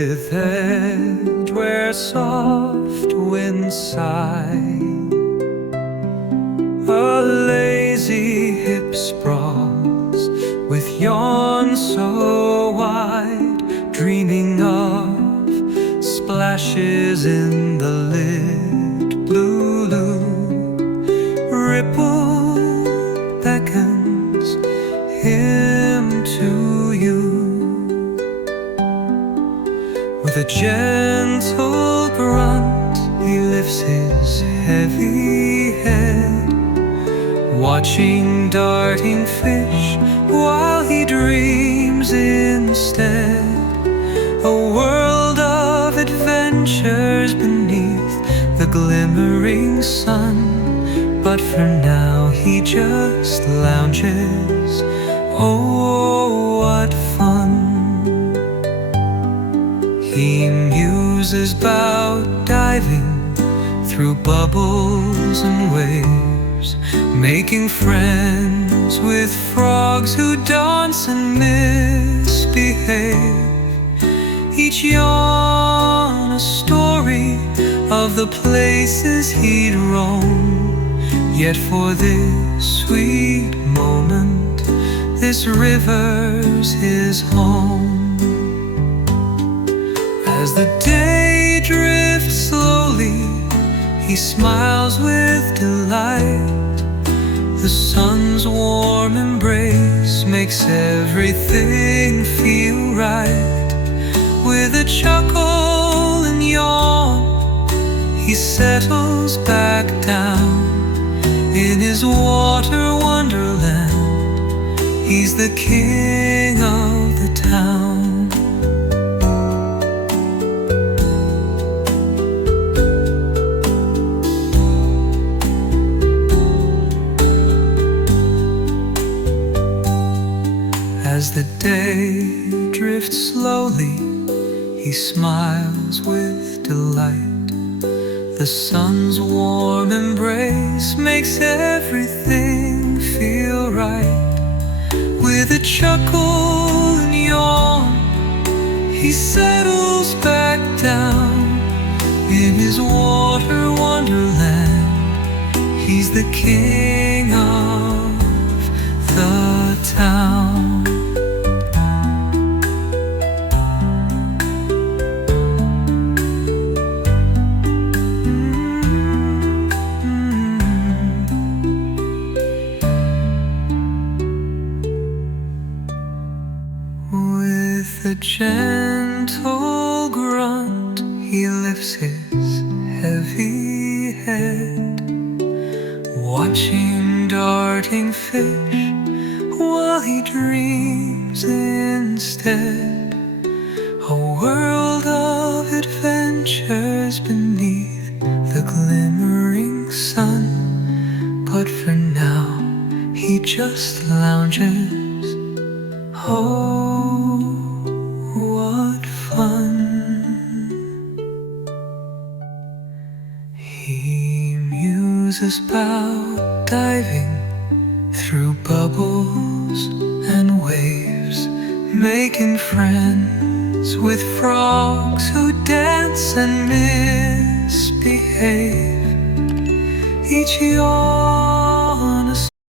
with edge where soft winds sigh. A lazy hip sprawls with yawn so wide, dreaming of splashes in the lit blue loop. Ripple beckons him to you. With a gentle grunt, he lifts his heavy head, watching darting fish while he dreams instead. A world of adventures beneath the glimmering sun, but for now he just lounges. Oh, what fun! He muses about diving through bubbles and waves, making friends with frogs who dance and misbehave. Each yawn a story of the places he'd roam. Yet for this sweet moment, this river's his home. As the day drifts slowly, he smiles with delight. The sun's warm embrace makes everything feel right. With a chuckle and yawn, he settles back down in his water wonderland. He's the king of the town. As the day drifts slowly, he smiles with delight. The sun's warm embrace makes everything feel right. With a chuckle and yawn, he settles back down in his water wonderland. He's the king of the town. With a gentle grunt, he lifts his heavy head, watching darting fish while he dreams instead. A world of adventures beneath the glimmering sun, but for now he just lounges. Oh, what fun! He muses about diving through bubbles and waves, making friends with frogs who dance and misbehave. Each yawn